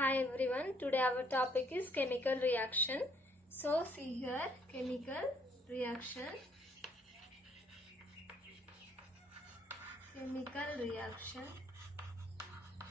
Hi everyone, today our topic is chemical reaction. So see here, chemical reaction.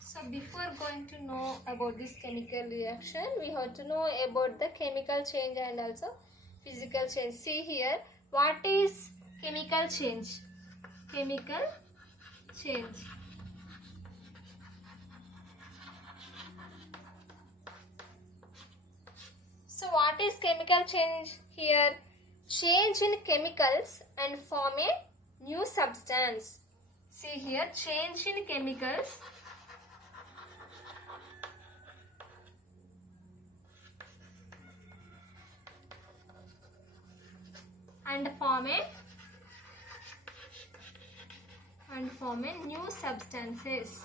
So before going to know about this chemical reaction, we have to know about the chemical change and also physical change. See here, what is chemical change? Chemical change. So what is chemical change here? Change in chemicals and form a new substance. See here, change in chemicals and form a new substances.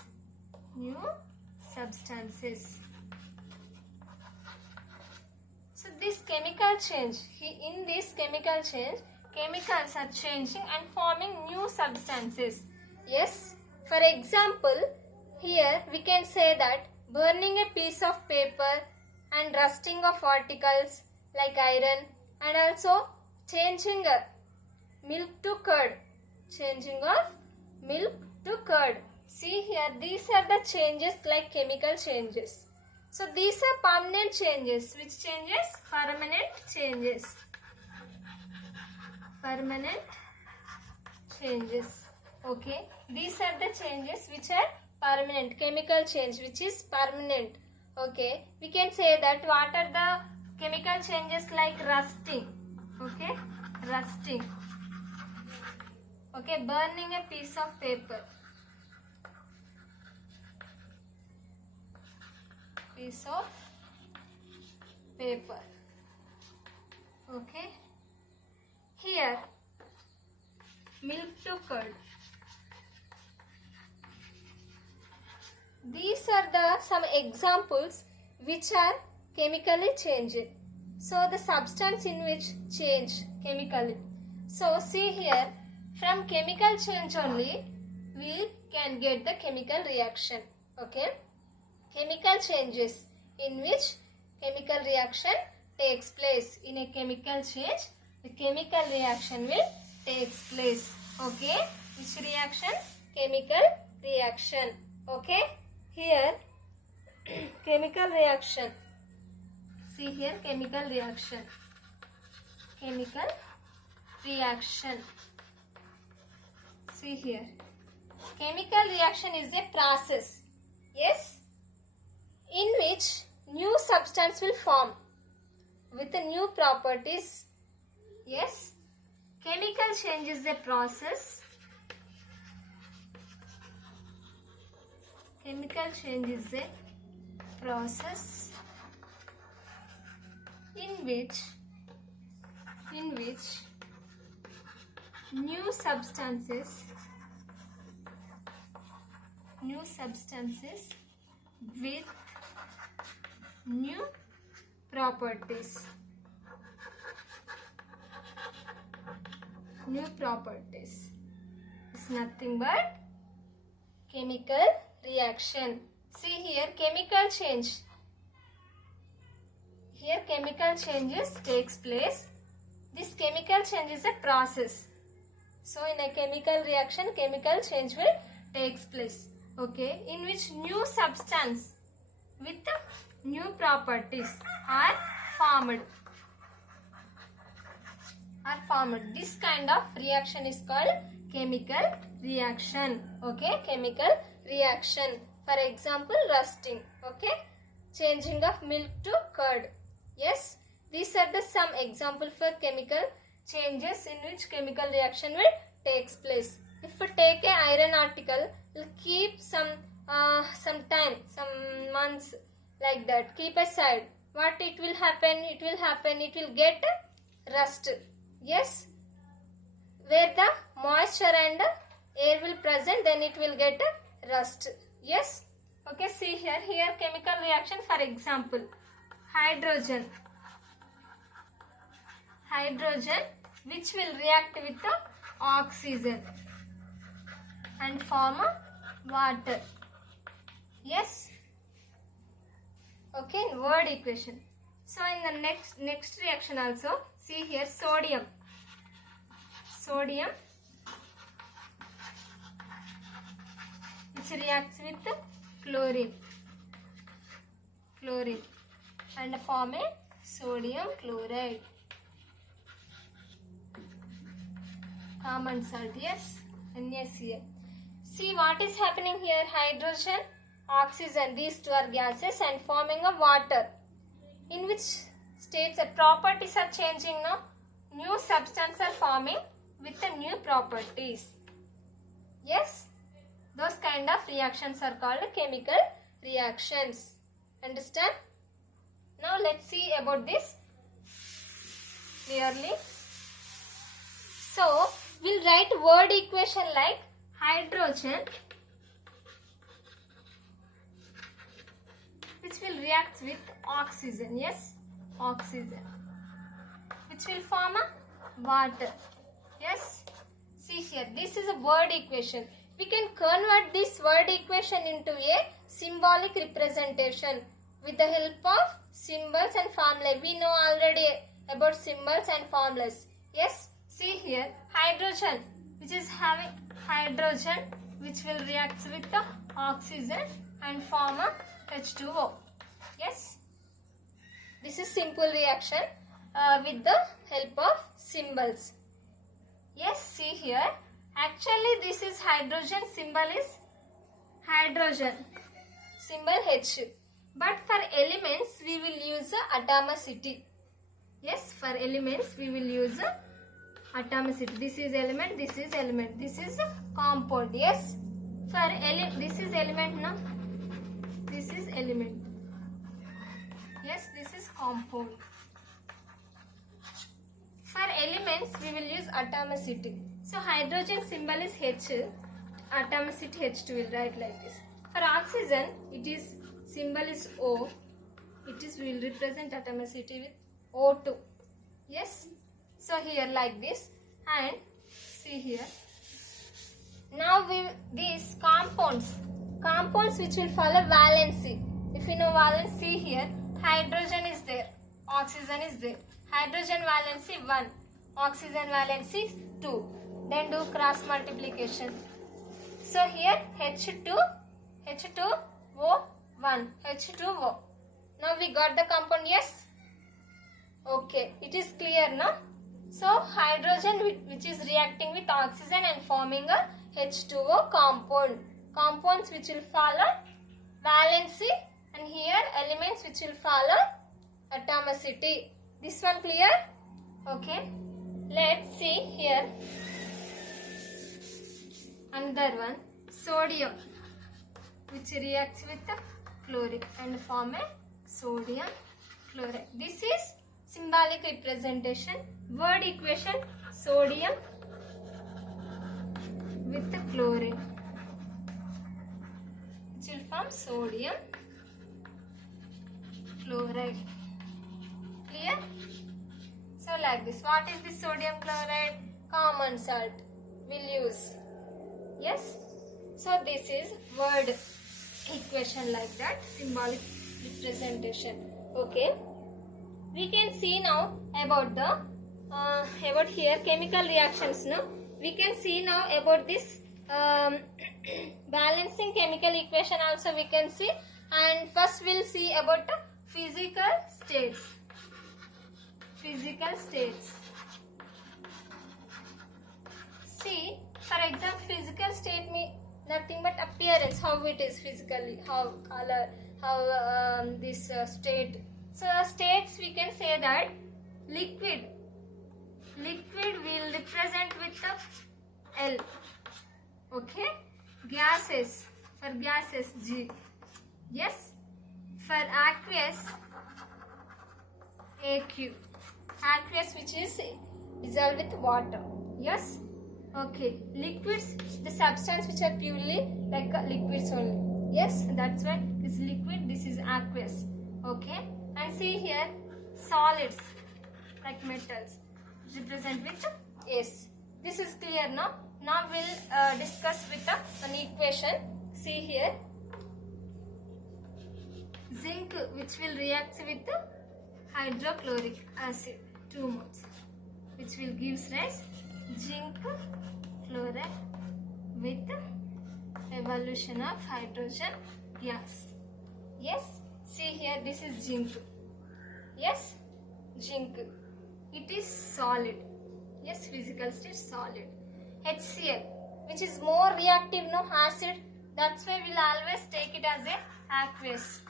So this chemical change, in this chemical change, chemicals are changing and forming new substances. Yes, for example, here we can say that burning a piece of paper and rusting of articles like iron, and also changing milk to curd. Changing of milk to curd. See here, these are the changes like chemical changes. So these are permanent changes. Which changes? Permanent changes. Permanent changes. Okay. These are the changes which are permanent. Chemical change which is permanent. Okay. We can say that what are the chemical changes like rusting. Okay. Rusting. Okay. Burning a piece of paper. Piece of paper. Okay. Here, milk to curd. These are the some examples which are chemically changed. So the substance in which change chemically. So see here, from chemical change only we can get the chemical reaction. Okay. Chemical changes in which chemical reaction takes place. In a chemical change, the chemical reaction will takes place. Okay. Which reaction? Chemical reaction. Okay. Here, chemical reaction. See here, chemical reaction. Chemical reaction. See here. Chemical reaction is a process. Yes. In which new substance will form with the new properties. Yes. Chemical change is a process. Chemical change is a process in which new substances with new properties. New properties is nothing but chemical reaction. See here, chemical change. Here chemical changes takes place. This chemical change is a process. So in a chemical reaction, chemical change will takes place. Okay, in which new substance with new properties are formed. This kind of reaction is called chemical reaction. Okay, chemical reaction. For example, rusting. Okay, changing of milk to curd. Yes, these are the some example for chemical changes in which chemical reaction will takes place. If we take a iron article, we'll keep some time, some months like that. Keep aside. What it will happen? It will get rust. Yes. Where the moisture and air will present, then it will get rust. Yes. Okay. See here. Here chemical reaction. For example, hydrogen which will react with the oxygen and form water. Yes. Okay, in word equation. So in the next reaction also, see here sodium which reacts with chlorine and form a sodium chloride. Common salt, yes, NaCl. See what is happening here, hydrogen, oxygen, these two are gases and forming a water. In which states the properties are changing now, new substances are forming with the new properties. Yes, those kind of reactions are called chemical reactions. Understand? Now let's see about this clearly. So we'll write word equation like hydrogen which will react with oxygen, yes, oxygen, which will form a water, yes. See here, this is a word equation. We can convert this word equation into a symbolic representation with the help of symbols and formulae. We know already about symbols and formulas, yes. See here, hydrogen, which is having hydrogen, which will react with the oxygen and form a H2O. Yes, this is simple reaction with the help of symbols. Yes, see here, actually this is hydrogen, symbol is hydrogen, symbol H. But for elements we will use atomicity. Yes, for elements we will use atomicity. This is element, this is element, this is compound. Yes, for this is element now. This is element. Yes, this is compound. For elements, we will use atomicity. So, hydrogen symbol is H, atomicity H2 will write like this. For oxygen, it is symbol is O. We will represent atomicity with O2. Yes. So, here like this and see here. Now, these compounds which will follow valency. If you know valency, see here, hydrogen is there, oxygen is there. Hydrogen valency 1, oxygen valency 2. Then do cross multiplication. So here H2O 1, H2O. Now we got the compound, yes? Okay, it is clear now. So hydrogen which is reacting with oxygen and forming a H2O compound. Compounds which will follow valency and here elements which will follow atomicity. This one clear? Okay. Let's see here. Another one, sodium, which reacts with the chlorine and form a sodium chloride. This is symbolic representation. Word equation, sodium with the chlorine, which will form sodium chloride. Clear? So like this. What is this sodium chloride? Common salt we'll use. Yes. So this is word equation like that. Symbolic representation. Okay. We can see now about the about here chemical reactions. No, we can see now about this balancing chemical equation also we can see, and first we'll see about the physical states. See, for example, physical state means nothing but appearance, how it is physically, how color, how this state. So states we can say that liquid will represent with the L. Okay, gases, for gases G. Yes, for aqueous AQ. Aqueous which is dissolved with water. Yes. Okay. Liquids, the substance which are purely like liquids only. Yes, that's why this liquid, this is aqueous. Okay. And see here, solids like metals represent with S. This is clear now. Now we'll discuss with an equation. See here, zinc which will react with hydrochloric acid, 2 moles, which will gives rise zinc chloride with evolution of hydrogen gas. Yes, see here, this is zinc. Yes, zinc. It is solid. Yes, physical state solid. HCl, which is more reactive, no acid. That's why we'll always take it as a aqueous.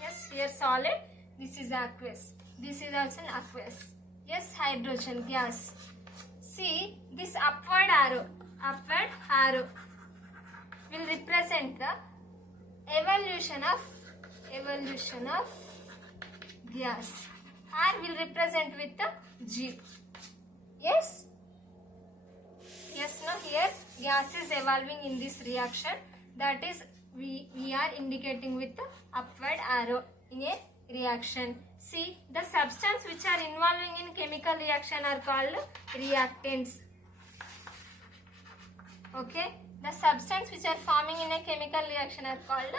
Yes, here solid. This is aqueous. This is also an aqueous. Yes, hydrogen gas. See, this upward arrow will represent the evolution of gas. R will represent with the G. Yes? Yes, now here gas is evolving in this reaction. That is, we are indicating with the upward arrow in a reaction. See, the substance which are involving in chemical reaction are called reactants. Okay? The substance which are forming in a chemical reaction are called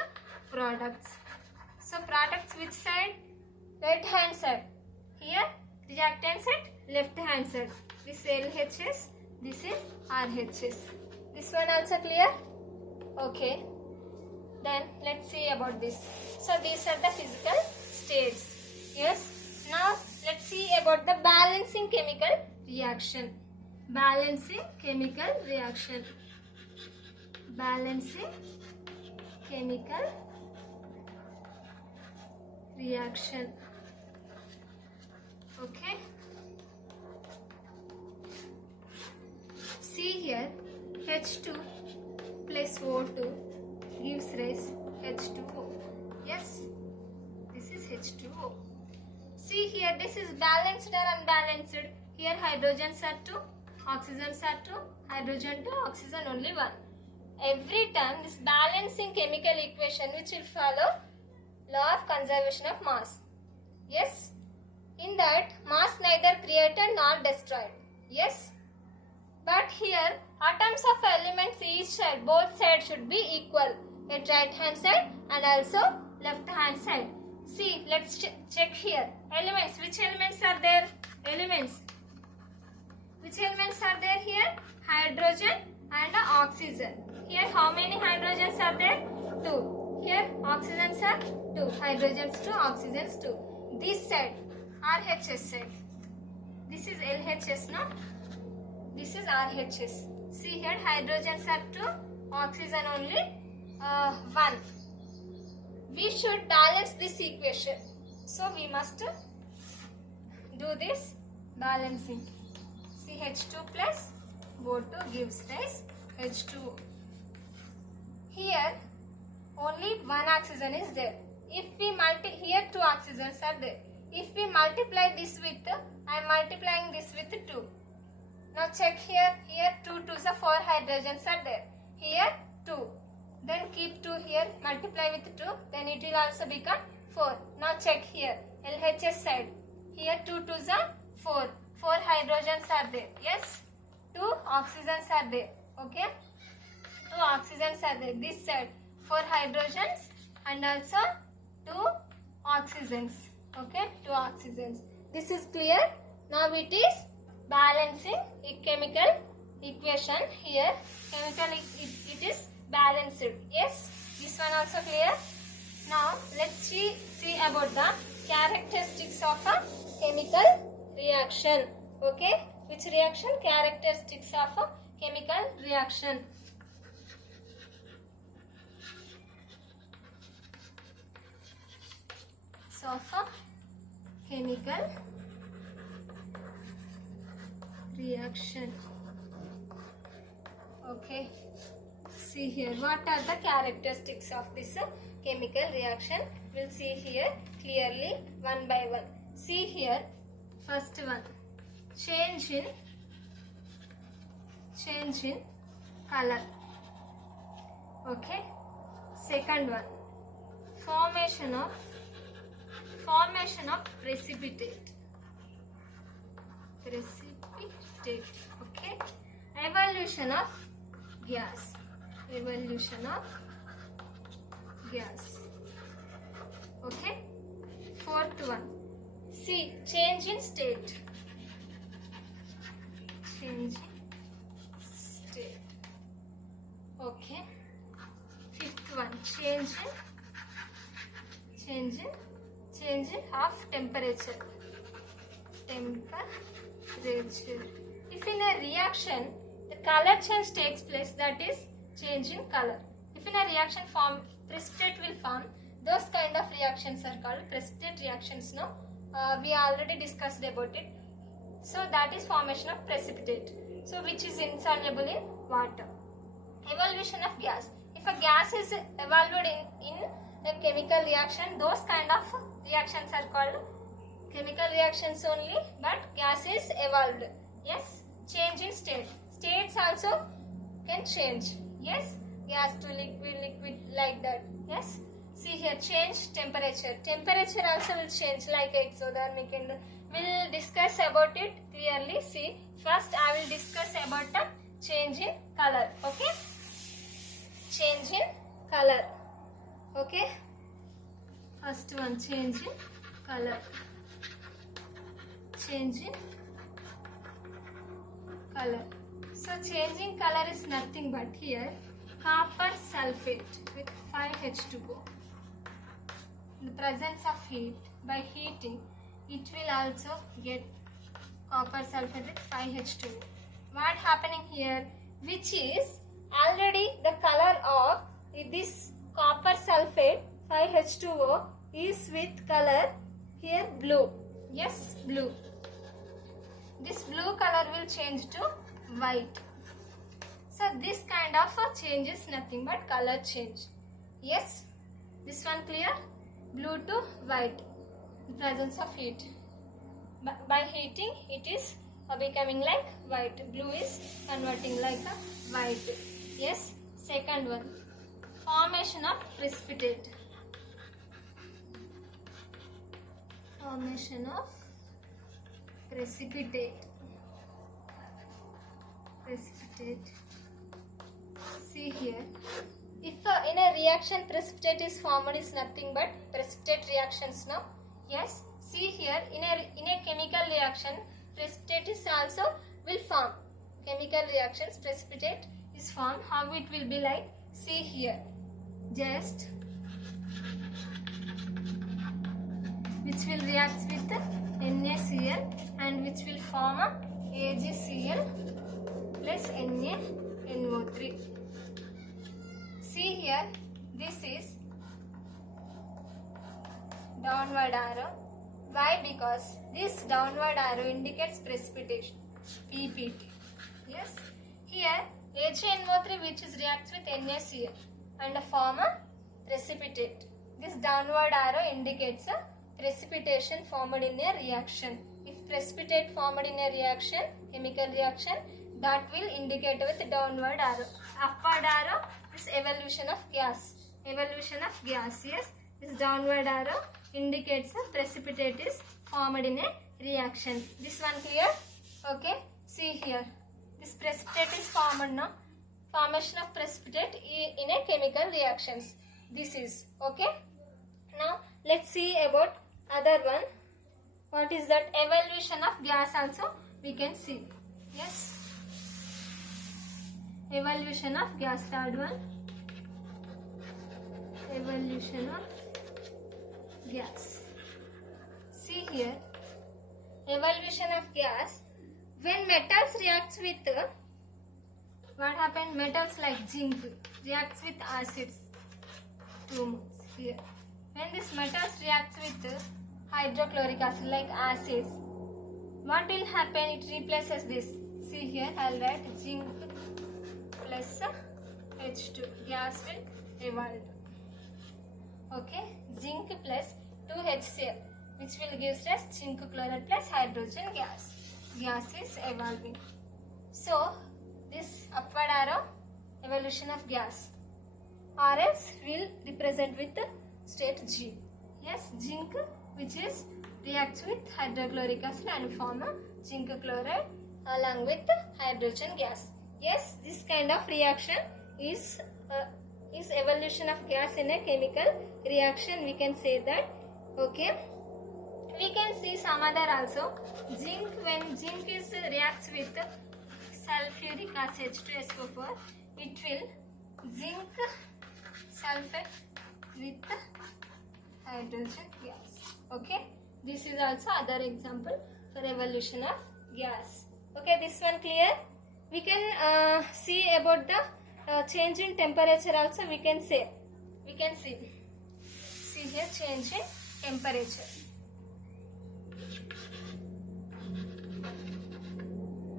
products. So, products which side? Right hand side. Here, reactant side, left hand side. This LHS, this is RHS. This one also clear? Okay. Then, let's see about this. So, these are the physical states. Yes. Now, let's see about the balancing chemical reaction. Balancing chemical reaction. Balancing chemical reaction. Okay. See here, H2 plus O2 gives rise H2O. Yes, this is H2O. See here, this is balanced or unbalanced. Here hydrogens are 2, oxygens are 2, hydrogen 2, oxygen only 1. Every time this balancing chemical equation which will follow law of conservation of mass. Yes, in that mass neither created nor destroyed. Yes, but here atoms of elements each side, both sides should be equal at right hand side and also left hand side. See, let's check here. Elements, which elements are there? Elements. Which elements are there here? Hydrogen and oxygen. Here how many hydrogens are there? 2. Here oxygens are 2. Hydrogens 2, oxygens 2. This side, RHS side. This is LHS, no? This is RHS. See here hydrogens are 2, oxygen only 1. We should balance this equation. So we must do this balancing. See, H2 plus O2 gives rise H2O. Here only one oxygen is there. If we here 2 oxygens are there. If we multiply this with, I am multiplying this with 2. Now check here, 2 2s are 4 hydrogens are there. Here 2. Then keep 2 here, multiply with 2, then it will also become 4. Now check here, LHS side. Here 2 2s are 4. 4 hydrogens are there. Yes, 2 oxygens are there. Okay, 2 oxygens are there. This side 4 hydrogens and also 2 oxygens. Okay, 2 oxygens. This is clear. Now it is balancing a chemical equation. Here chemical it is balanced. Yes, this one also clear. Now let's see about the characteristics of a chemical reaction. Okay, which reaction? Characteristics of a chemical reaction. So of a chemical reaction. Okay. See here, what are the characteristics of this chemical reaction? We'll see here clearly one by one. See here, first one, change in color. Okay. Second one, formation of precipitate. Okay. Evolution of gas. Okay. change in state. Change in state. Okay. Fifth one, change in of temperature. Temperature. If in a reaction the color change takes place, that is change in color. If in a reaction form precipitate will form, those kind of reactions are called precipitate reactions. No, we already discussed about it. So that is formation of precipitate. So which is insoluble in water. Evolution of gas. If a gas is evolved in a chemical reaction, those kind of reactions are called chemical reactions only, but gas is evolved. Yes. Change in state. States also can change. Yes. Gas to liquid like that. Yes. See here, change temperature. Temperature also will change like exothermic, and we'll discuss about it clearly. See, first I will discuss about the change in color. Okay. Change in color. Okay. First one, change in color. Change in color. So changing color is nothing but here copper sulfate with 5H2O. In the presence of heat, by heating, it will also get copper sulfate with 5H2O. What happening here? Which is already the color of this copper sulfate 5H2O is with color here blue. Yes, blue. This blue color will change to white. So this kind of a change is nothing but color change. Yes, this one clear? Blue to white in presence of heat. By heating it is becoming like white. Blue is converting like a white. Yes, second one, formation of precipitate. Formation of precipitate. See here, if in a reaction precipitate is formed, is nothing but precipitate reactions. No, yes. See here, in a chemical reaction precipitate is also will form. Chemical reactions precipitate is formed. How it will be like? See here, just which will react with NaCl and which will form a AgCl plus NaNO3. See here, this is downward arrow. Why? Because this downward arrow indicates precipitation, PPT. Yes. Here HNO3 which is reacts with NaCl and form a precipitate. This downward arrow indicates a precipitation formed in a reaction. If precipitate formed in a reaction, chemical reaction, that will indicate with downward arrow. Upward arrow is evolution of gas. Evolution of gas. Yes. This downward arrow indicates a precipitate is formed in a reaction. This one clear? Okay. See here. This precipitate is formed now. Formation of precipitate in a chemical reactions. This is okay. Now let's see about other one. What is that? Evolution of gas also we can see. Yes. Evolution of gas. Third one. Evolution of gas. See here. Evolution of gas. When metals reacts with what happened? Metals like zinc reacts with acids. 2 moles here. When this metals reacts with hydrochloric acid like acids, what will happen? It replaces this. See here, I'll write zinc plus H2. Gas will evolve. Okay, zinc plus 2HCl, which will give us zinc chloride plus hydrogen gas. Gas is evolving. So this upward arrow, evolution of gas, or else will represent with state G. Yes, zinc which is reacts with hydrochloric acid and form a zinc chloride along with hydrogen gas. Yes, this kind of reaction is evolution of gas in a chemical reaction. We can say that. Okay. We can see some other also. Zinc, when zinc is reacts with sulfuric acid H2SO4, it will zinc sulfate with hydrogen gas. Okay, this is also other example for evolution of gas. Okay, this one clear? We can see about the change in temperature also. We can see here change in temperature.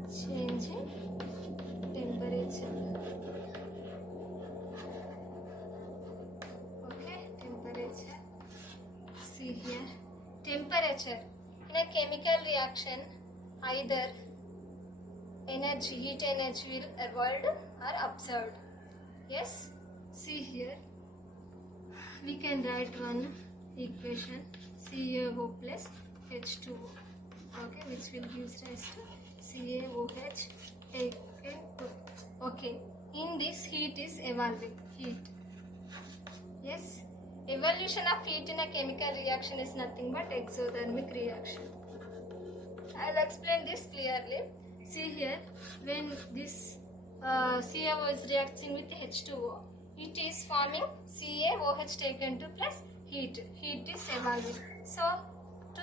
Change in temperature. Okay, temperature. See here, temperature in a chemical reaction, either heat energy will evolved or observed. Yes, see here, we can write one equation, CaO plus H2O, okay, which will give rise to CaOH. Okay, in this heat is evolving, heat. Yes, evolution of heat in a chemical reaction is nothing but exothermic reaction. I will explain this clearly. See here, when this CaO is reacting with H2O, it is forming CaOH taken to plus heat. Heat is evolving. So, to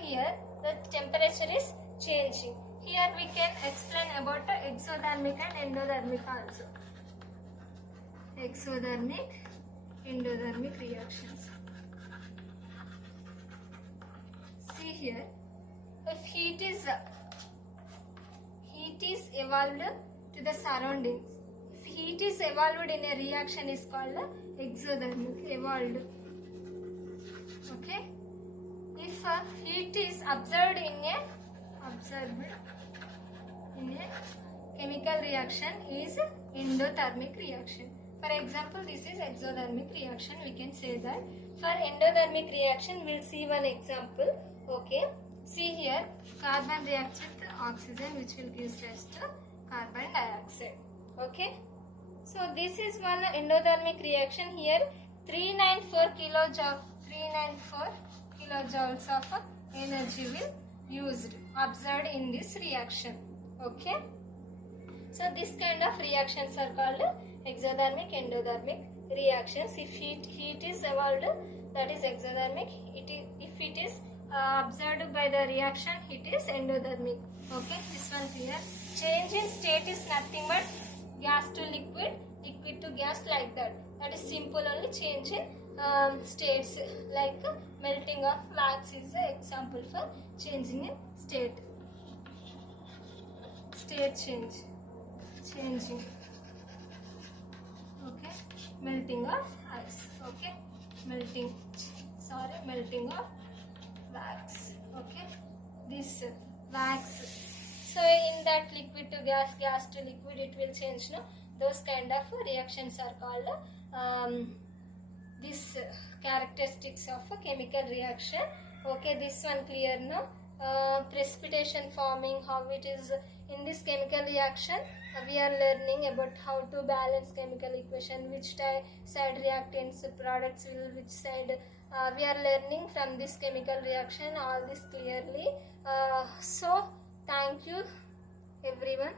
here, the temperature is changing. Here we can explain about the exothermic and endothermic also. Exothermic, endothermic reactions. See here, if heat is evolved to the surroundings. If heat is evolved in a reaction is called exothermic, evolved. Okay. If heat is observed in a chemical reaction is endothermic reaction. For example, this is exothermic reaction. We can say that. For endothermic reaction, we'll see one example. Okay. See here, carbon reacts with oxygen, which will give rise to carbon dioxide. Okay. So this is one endothermic reaction. Here 394 kilojoules of energy will used, observed in this reaction. Okay. So this kind of reactions are called exothermic, endothermic reactions. If heat is evolved, that is exothermic. If it is observed by the reaction, it is endothermic. Okay, this one clear. Change in state is nothing but gas to liquid, liquid to gas, like that. That is simple only change in states, like melting of wax is an example for changing in state. State change, changing. Okay, melting of ice. Okay, melting of wax. Okay, this wax. So in that liquid to gas, gas to liquid, it will change. No, those kind of reactions are called this characteristics of a chemical reaction. Okay, this one clear. No, precipitation forming, how it is in this chemical reaction. We are learning about how to balance chemical equation, which side reactants products will which side. We are learning from this chemical reaction all this clearly. So thank you everyone.